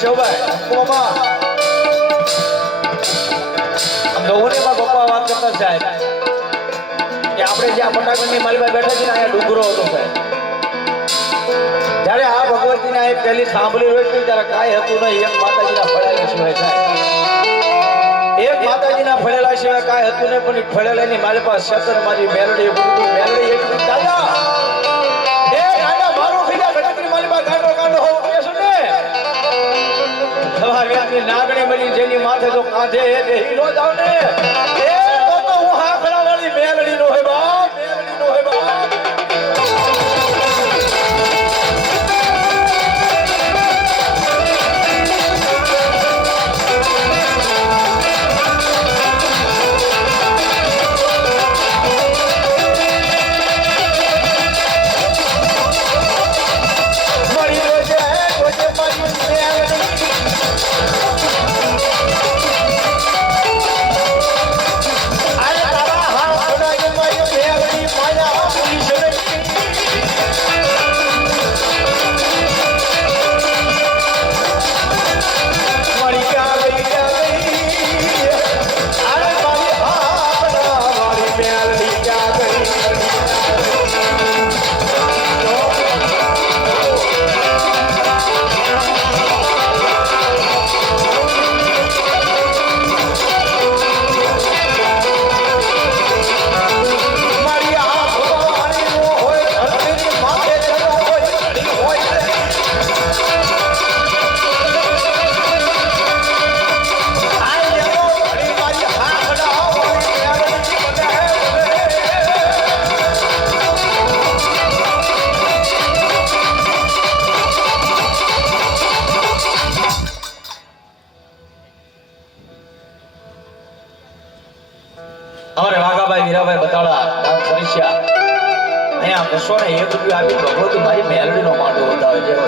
શોભાઈ comma ગૌને માં પપ્પા વાત કરતા સાહેબ કે આપણે જ્યાં પટાકની માલીમાં બેઠા છીએ અહીંયા ડુંગરો હતો સાહેબ જ્યારે આ ભગવતીને આ પહેલી સાંભળી હોય છે ત્યારે કાંઈ હતું નહીં એક માતાજીના ફળેલા સિવાય સાહેબ એક માતાજીના ફળેલા સિવાય કાંઈ હતું નહીં પણ ફળેલાની મારી પાસે શતર મારી મેલડી મેલડી એટલી દાદા એ દાદા મારો ખીજા પટાકની માલીમાં ગાંડો ગાંડો હો કે શું ને સવાર વ્યાસની નાગણી મળી જેની માથે તો કાંધે એ બેહી નો જાવ ને એ તો હું હાકડા વાળી મેલડી નો હે બાપ મેલડી નો હે બાપ અમારે વાઘાભાઈ વીરાભાઈ બતાડા ગામ ફરીશિયા અહીંયા બસો ને 1 રૂપિયા આપી ભગવતી મારી મેલડીનો માંડો વધાવે જેવો